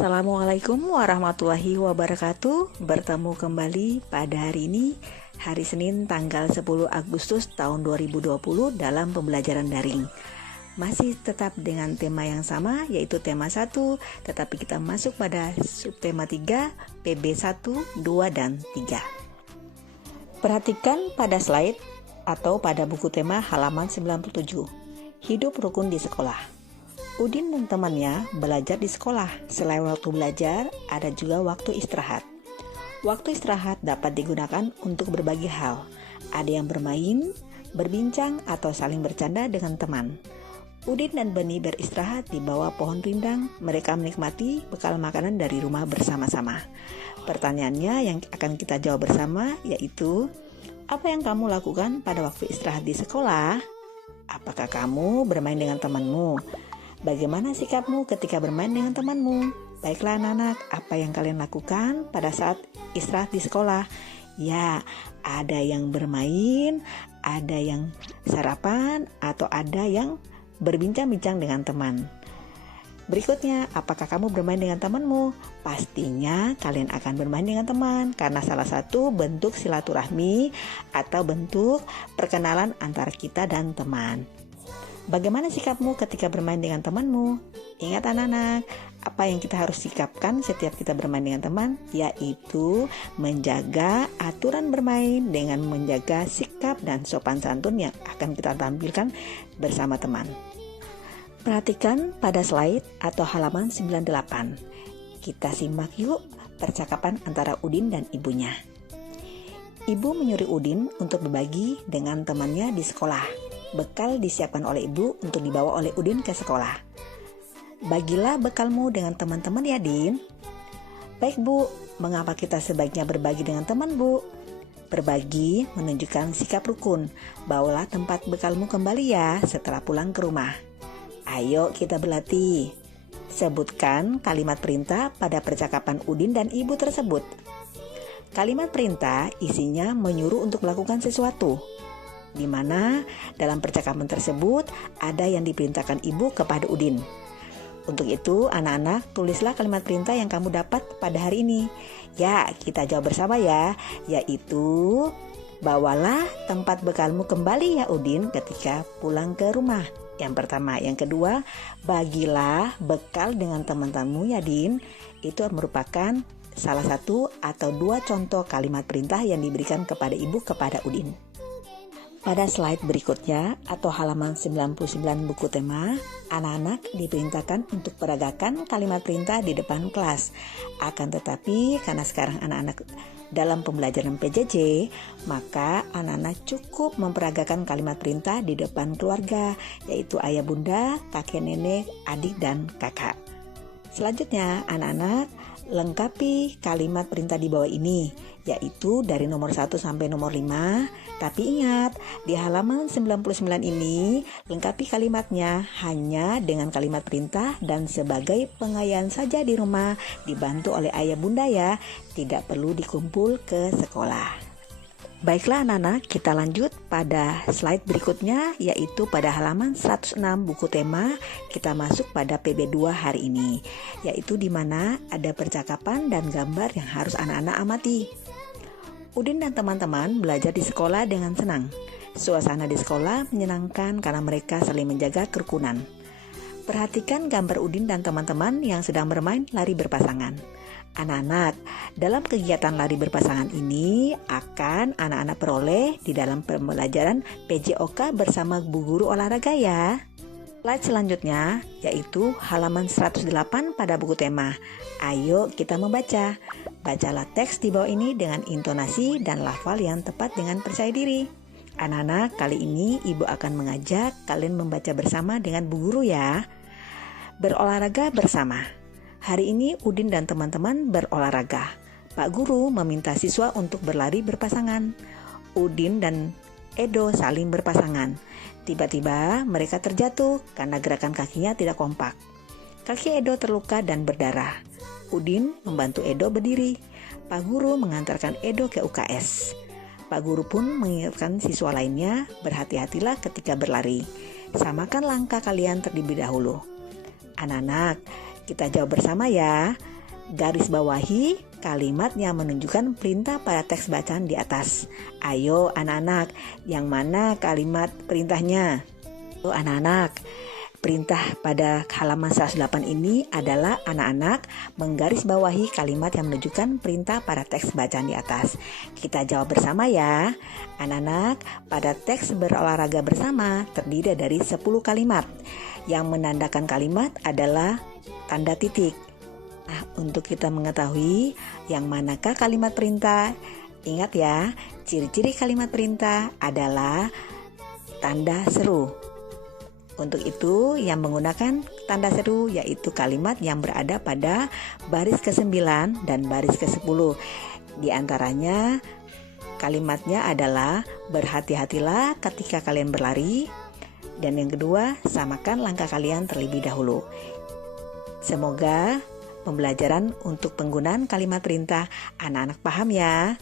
Assalamualaikum warahmatullahi wabarakatuh. Bertemu kembali pada hari ini, hari Senin tanggal 10 Agustus tahun 2020 dalam pembelajaran daring. Masih tetap dengan tema yang sama, yaitu tema 1, tetapi kita masuk pada subtema 3, PB 1, 2, dan 3. Perhatikan pada slide atau pada buku tema halaman 97. Hidup rukun di sekolah. Udin dan temannya belajar di sekolah. Selain waktu belajar, ada juga waktu istirahat. Waktu istirahat dapat digunakan untuk berbagi hal. Ada yang bermain, berbincang, atau saling bercanda dengan teman. Udin dan Beni beristirahat di bawah pohon rindang. Mereka menikmati bekal makanan dari rumah bersama-sama. Pertanyaannya yang akan kita jawab bersama yaitu, apa yang kamu lakukan pada waktu istirahat di sekolah? Apakah kamu bermain dengan temanmu? Bagaimana sikapmu ketika bermain dengan temanmu? Baiklah anak-anak, apa yang kalian lakukan pada saat istirahat di sekolah? Ya, ada yang bermain, ada yang sarapan, atau ada yang berbincang-bincang dengan teman. Berikutnya, apakah kamu bermain dengan temanmu? Pastinya kalian akan bermain dengan teman, karena salah satu bentuk silaturahmi atau bentuk perkenalan antara kita dan teman. Bagaimana sikapmu ketika bermain dengan temanmu? Ingat anak-anak, apa yang kita harus sikapkan setiap kita bermain dengan teman? Yaitu menjaga aturan bermain dengan menjaga sikap dan sopan santun yang akan kita tampilkan bersama teman. Perhatikan pada slide atau halaman 98. Kita simak yuk percakapan antara Udin dan ibunya. Ibu menyuruh Udin untuk berbagi dengan temannya di sekolah. Bekal disiapkan oleh ibu untuk dibawa oleh Udin ke sekolah. Bagilah bekalmu dengan teman-teman ya, Din. Baik Bu, mengapa kita sebaiknya berbagi dengan teman Bu? Berbagi menunjukkan sikap rukun. Bawalah tempat bekalmu kembali ya setelah pulang ke rumah. Ayo kita berlatih. Sebutkan kalimat perintah pada percakapan Udin dan ibu tersebut. Kalimat perintah isinya menyuruh untuk melakukan sesuatu, di mana dalam percakapan tersebut ada yang diperintahkan ibu kepada Udin. Untuk itu, anak-anak, tulislah kalimat perintah yang kamu dapat pada hari ini. Ya, kita jawab bersama ya, yaitu bawalah tempat bekalmu kembali ya Udin ketika pulang ke rumah. Yang pertama. Yang kedua, bagilah bekal dengan teman-temanmu ya Din. Itu merupakan salah satu atau dua contoh kalimat perintah yang diberikan kepada ibu kepada Udin. Pada slide berikutnya atau halaman 99 buku tema, anak-anak diperintahkan untuk peragakan kalimat perintah di depan kelas. Akan tetapi karena sekarang anak-anak dalam pembelajaran PJJ, maka anak-anak cukup memperagakan kalimat perintah di depan keluarga, yaitu ayah bunda, kakek nenek, adik, dan kakak. Selanjutnya, anak-anak lengkapi kalimat perintah di bawah ini, yaitu dari nomor 1 sampai nomor 5. Tapi ingat, di halaman 99 ini lengkapi kalimatnya hanya dengan kalimat perintah dan sebagai pengayaan saja di rumah, dibantu oleh ayah bunda ya, tidak perlu dikumpul ke sekolah. Baiklah anak-anak, kita lanjut pada slide berikutnya, yaitu pada halaman 106 buku tema. Kita masuk pada PB2 hari ini, yaitu di mana ada percakapan dan gambar yang harus anak-anak amati. Udin dan teman-teman belajar di sekolah dengan senang. Suasana di sekolah menyenangkan karena mereka saling menjaga kerukunan. Perhatikan gambar Udin dan teman-teman yang sedang bermain lari berpasangan. Anak-anak, dalam kegiatan lari berpasangan ini akan anak-anak peroleh di dalam pembelajaran PJOK bersama Bu Guru Olahraga ya. Slide selanjutnya yaitu halaman 108 pada buku tema. Ayo kita membaca. Bacalah teks di bawah ini dengan intonasi dan lafal yang tepat dengan percaya diri. Anak-anak, kali ini Ibu akan mengajak kalian membaca bersama dengan Bu Guru ya. Berolahraga bersama. Hari ini Udin dan teman-teman berolahraga. Pak Guru meminta siswa untuk berlari berpasangan. Udin dan Edo saling berpasangan. Tiba-tiba mereka terjatuh karena gerakan kakinya tidak kompak. Kaki Edo terluka dan berdarah. Udin membantu Edo berdiri. Pak Guru mengantarkan Edo ke UKS. Pak Guru pun mengingatkan siswa lainnya, berhati-hatilah ketika berlari. Samakan langkah kalian terlebih dahulu. Anak-anak, Kita jawab bersama ya. Garis bawahi kalimat yang menunjukkan perintah pada teks bacaan di atas. Ayo anak-anak, yang mana kalimat perintahnya? Ayo anak-anak, perintah pada halaman 108 ini adalah anak-anak menggarisbawahi kalimat yang menunjukkan perintah pada teks bacaan di atas. Kita jawab bersama ya. Anak-anak, pada teks berolahraga bersama terdiri dari 10 kalimat. Yang menandakan kalimat adalah tanda titik. Nah, untuk kita mengetahui yang manakah kalimat perintah, ingat ya, ciri-ciri kalimat perintah adalah tanda seru. Untuk itu yang menggunakan tanda seru yaitu kalimat yang berada pada baris ke-9 dan baris ke-10. Di antaranya kalimatnya adalah berhati-hatilah ketika kalian berlari, dan yang kedua, samakan langkah kalian terlebih dahulu. Semoga pembelajaran untuk penggunaan kalimat perintah anak-anak paham ya.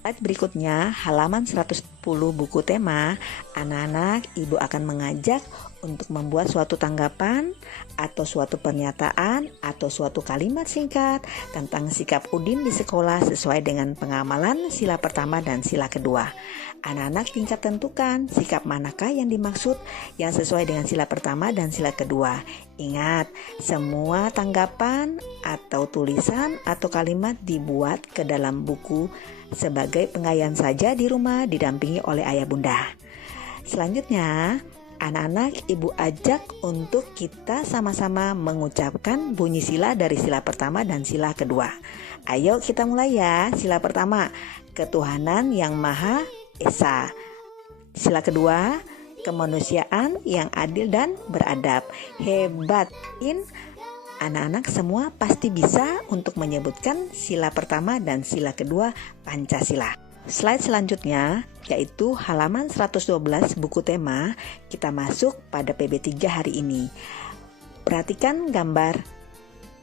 Slide berikutnya, halaman 110 buku tema, anak-anak ibu akan mengajak untuk membuat suatu tanggapan atau suatu pernyataan atau suatu kalimat singkat tentang sikap Udin di sekolah sesuai dengan pengamalan sila pertama dan sila kedua. Anak-anak tingkat tentukan sikap manakah yang dimaksud yang sesuai dengan sila pertama dan sila kedua. Ingat, semua tanggapan atau tulisan atau kalimat dibuat ke dalam buku sebagai pengayaan saja di rumah didampingi oleh ayah bunda. Selanjutnya, anak-anak ibu ajak untuk kita sama-sama mengucapkan bunyi sila dari sila pertama dan sila kedua. Ayo kita mulai ya. Sila pertama, ketuhanan yang Maha Esa. Sila kedua, kemanusiaan yang adil dan beradab. Hebat. Anak-anak semua pasti bisa untuk menyebutkan sila pertama dan sila kedua Pancasila. Slide selanjutnya yaitu halaman 112 buku tema. Kita masuk pada PB3 hari ini. Perhatikan gambar.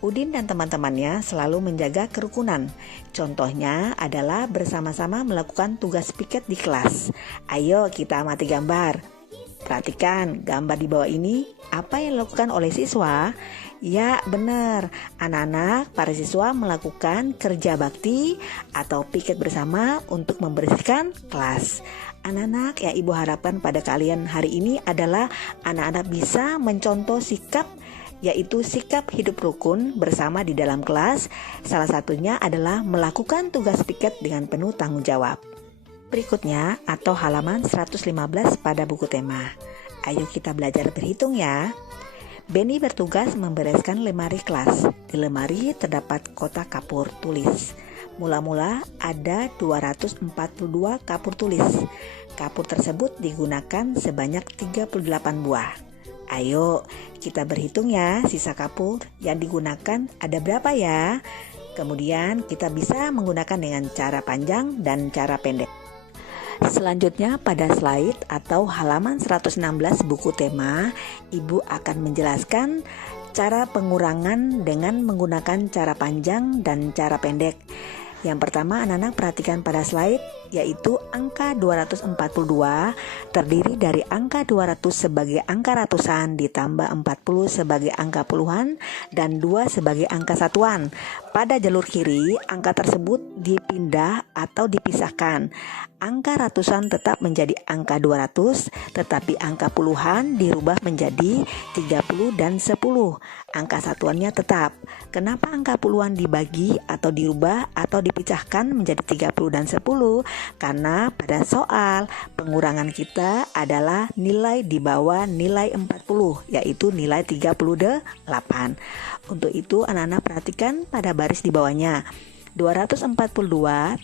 Udin dan teman-temannya selalu menjaga kerukunan. Contohnya adalah bersama-sama melakukan tugas piket di kelas. Ayo kita amati gambar. Perhatikan gambar di bawah ini, apa yang dilakukan oleh siswa? Ya benar, anak-anak para siswa melakukan kerja bakti atau piket bersama untuk membersihkan kelas. Anak-anak yang ibu harapkan pada kalian hari ini adalah anak-anak bisa mencontoh sikap, yaitu sikap hidup rukun bersama di dalam kelas. Salah satunya adalah melakukan tugas piket dengan penuh tanggung jawab. Berikutnya atau halaman 115 pada buku tema. Ayo kita belajar berhitung ya. Benny bertugas membereskan lemari kelas. Di lemari terdapat kotak kapur tulis. Mula-mula ada 242 kapur tulis. Kapur tersebut digunakan sebanyak 38 buah. Ayo kita berhitung ya, sisa kapur yang digunakan ada berapa ya. Kemudian kita bisa menggunakan dengan cara panjang dan cara pendek. Selanjutnya pada slide atau halaman 116 buku tema, ibu akan menjelaskan cara pengurangan dengan menggunakan cara panjang dan cara pendek. Yang pertama anak-anak perhatikan pada slide, yaitu angka 242 terdiri dari angka 200 sebagai angka ratusan ditambah 40 sebagai angka puluhan dan 2 sebagai angka satuan. Pada jalur kiri, angka tersebut dipindah atau dipisahkan. Angka ratusan tetap menjadi angka 200, tetapi angka puluhan dirubah menjadi 30 dan 10. Angka satuannya tetap. Kenapa angka puluhan dibagi atau dirubah atau dipecahkan menjadi 30 dan 10? Karena pada soal pengurangan kita adalah nilai di bawah nilai 40, yaitu nilai 38. Untuk itu anak-anak perhatikan pada baris di bawahnya. 242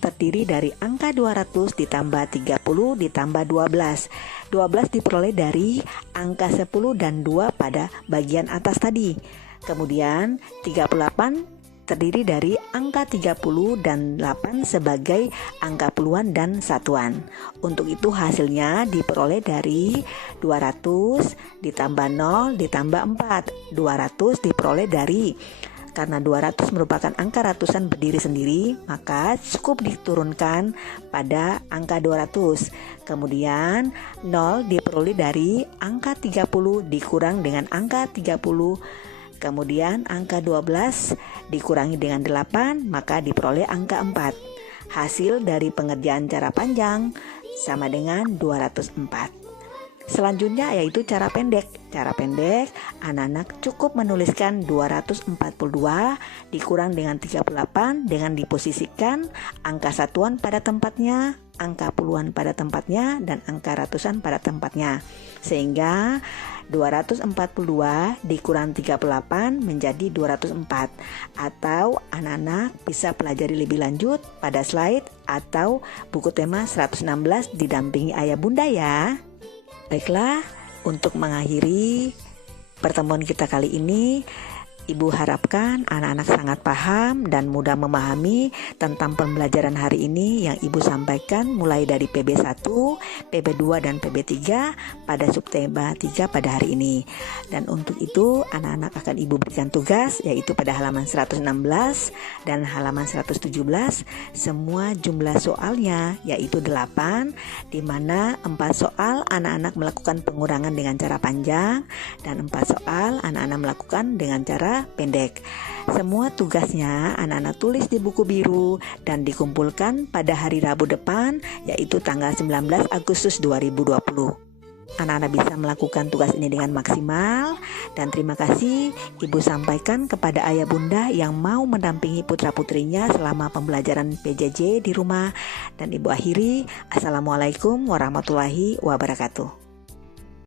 terdiri dari angka 200 ditambah 30 ditambah 12. 12 diperoleh dari angka 10 dan 2 pada bagian atas tadi. Kemudian 38 terdiri dari angka 30 dan 8 sebagai angka puluhan dan satuan. Untuk itu hasilnya diperoleh dari 200 ditambah 0 ditambah 4. 200 diperoleh dari, karena 200 merupakan angka ratusan berdiri sendiri, maka cukup diturunkan pada angka 200. Kemudian 0 diperoleh dari angka 30 dikurang dengan angka 30 Kemudian angka 12 dikurangi dengan 8, maka diperoleh angka 4. Hasil dari pengerjaan cara panjang sama dengan 204. Selanjutnya yaitu cara pendek. Cara pendek, anak-anak cukup menuliskan 242 dikurang dengan 38 dengan diposisikan angka satuan pada tempatnya, angka puluhan pada tempatnya, dan angka ratusan pada tempatnya. Sehingga 242 dikurang 38 menjadi 204. Atau anak-anak bisa pelajari lebih lanjut pada slide atau buku tema 116 didampingi ayah bunda ya. Baiklah, untuk mengakhiri pertemuan kita kali ini, Ibu harapkan anak-anak sangat paham dan mudah memahami tentang pembelajaran hari ini yang Ibu sampaikan mulai dari PB1, PB2, dan PB3 pada subtema 3 pada hari ini. Dan untuk itu anak-anak akan Ibu berikan tugas yaitu pada halaman 116 dan halaman 117 semua jumlah soalnya yaitu 8, di mana 4 soal anak-anak melakukan pengurangan dengan cara panjang dan 4 soal anak-anak melakukan dengan cara pendek. Semua tugasnya anak-anak tulis di buku biru dan dikumpulkan pada hari Rabu depan yaitu tanggal 19 Agustus 2020. Anak-anak bisa melakukan tugas ini dengan maksimal dan terima kasih Ibu sampaikan kepada ayah bunda yang mau mendampingi putra-putrinya selama pembelajaran PJJ di rumah, dan Ibu akhiri, Assalamualaikum warahmatullahi wabarakatuh.